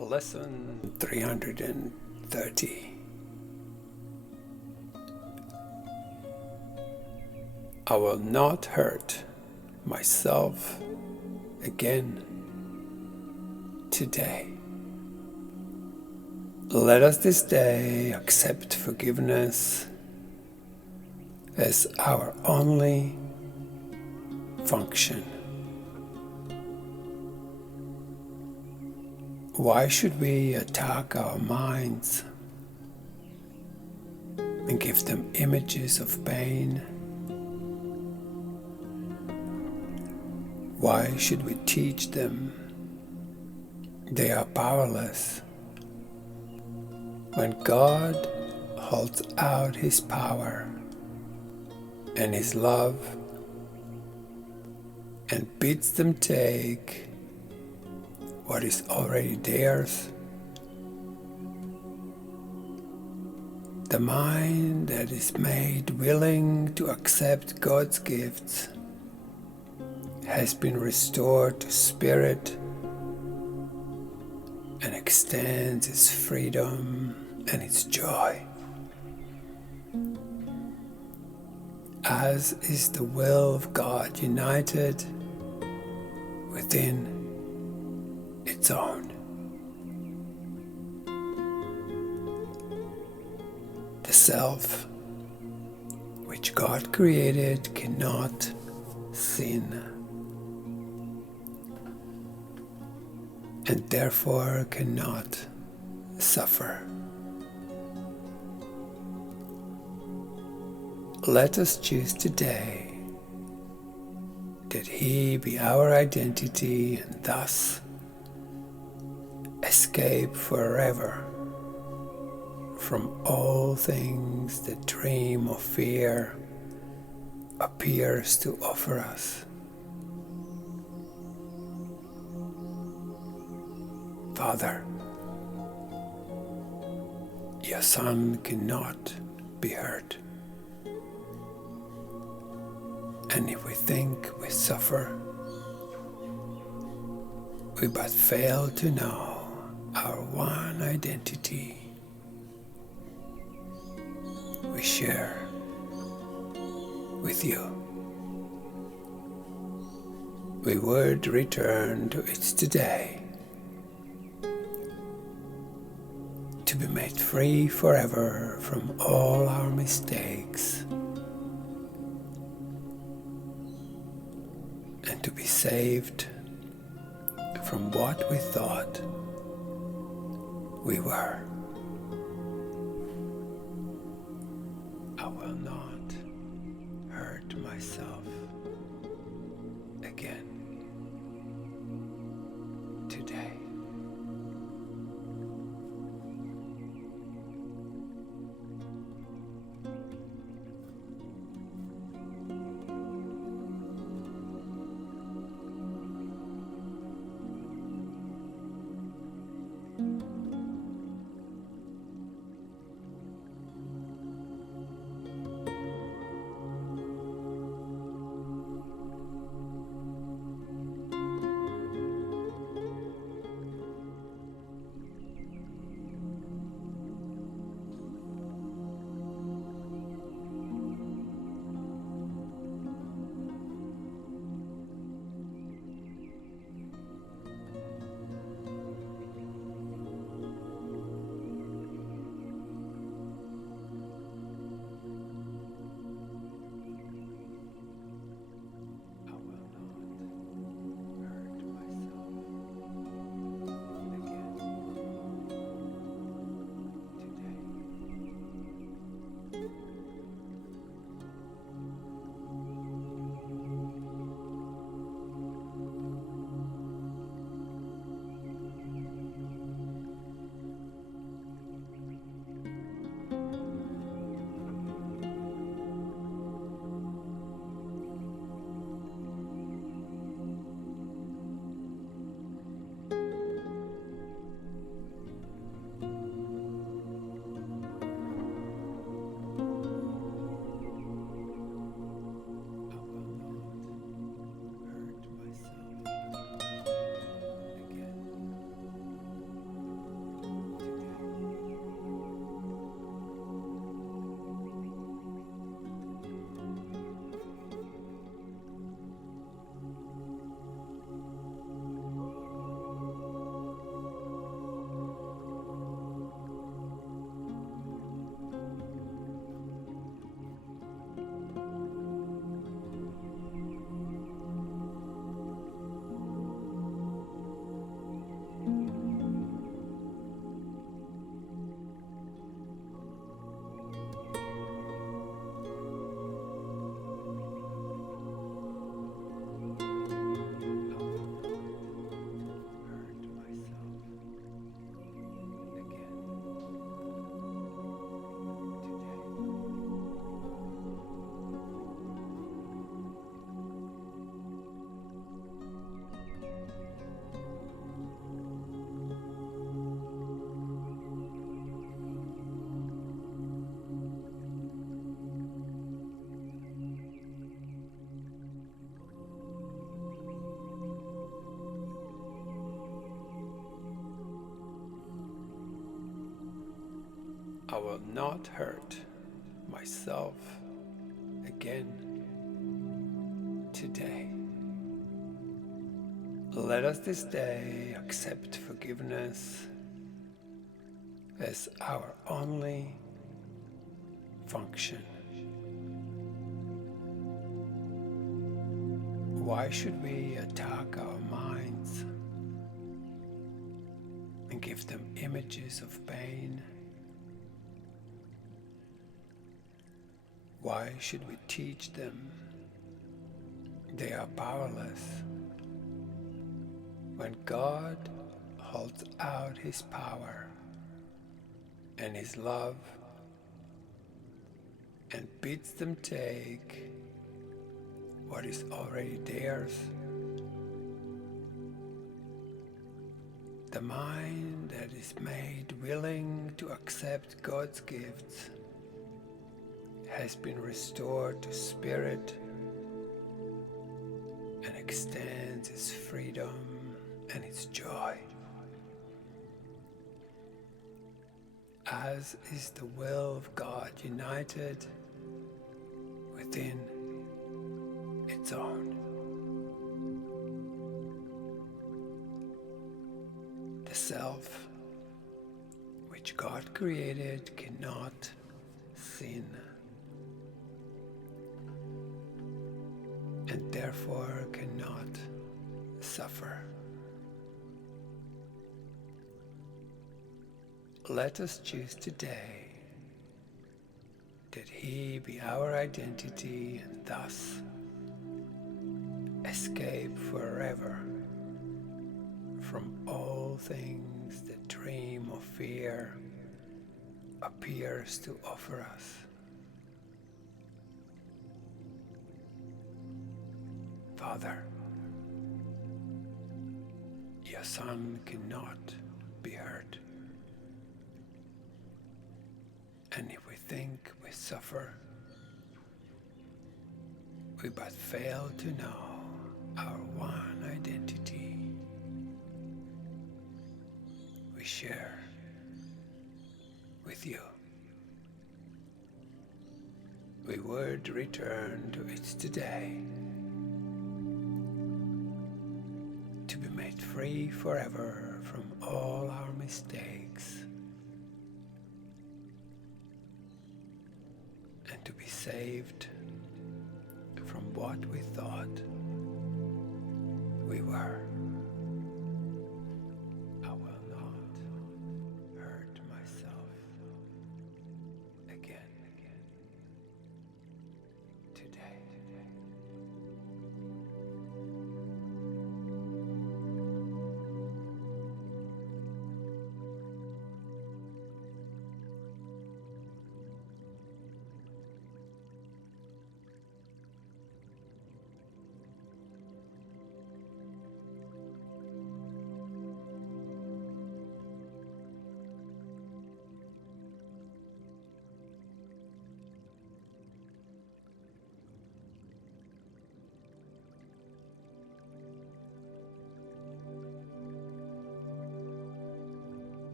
Lesson 330. I will not hurt myself again today. Let us this day accept forgiveness as our only function. Why should we attack our minds and give them images of pain? Why should we teach them they are powerless when God holds out His power and His love and bids them take what is already theirs? The mind that is made willing to accept God's gifts has been restored to spirit and extends its freedom and its joy. As is the will of God united within its own. The self which God created cannot sin and therefore cannot suffer. Let us choose today that He be our identity and thus escape forever from all things that dream or fear appears to offer us. Father, your Son cannot be hurt. And if we think we suffer, we but fail to know our one identity we share with you. We would return to it today to be made free forever from all our mistakes and to be saved from what we thought we were. I will not hurt myself again today. I will not hurt myself again today. Let us this day accept forgiveness as our only function. Why should we attack our minds and give them images of pain? Why should we teach them they are powerless when God holds out His power and His love and bids them take what is already theirs? The mind that is made willing to accept God's gifts has been restored to spirit and extends its freedom and its joy. As is the will of God united within its own. The self which God created cannot sin, and therefore cannot suffer. Let us choose today that He be our identity and thus escape forever from all things that dream or fear appears to offer us. Father, your Son cannot be hurt. And if we think we suffer, we but fail to know our one identity we share with you. We would return to it today, to be made free forever from all our mistakes, and to be saved from what we thought we were. I will not hurt myself again today.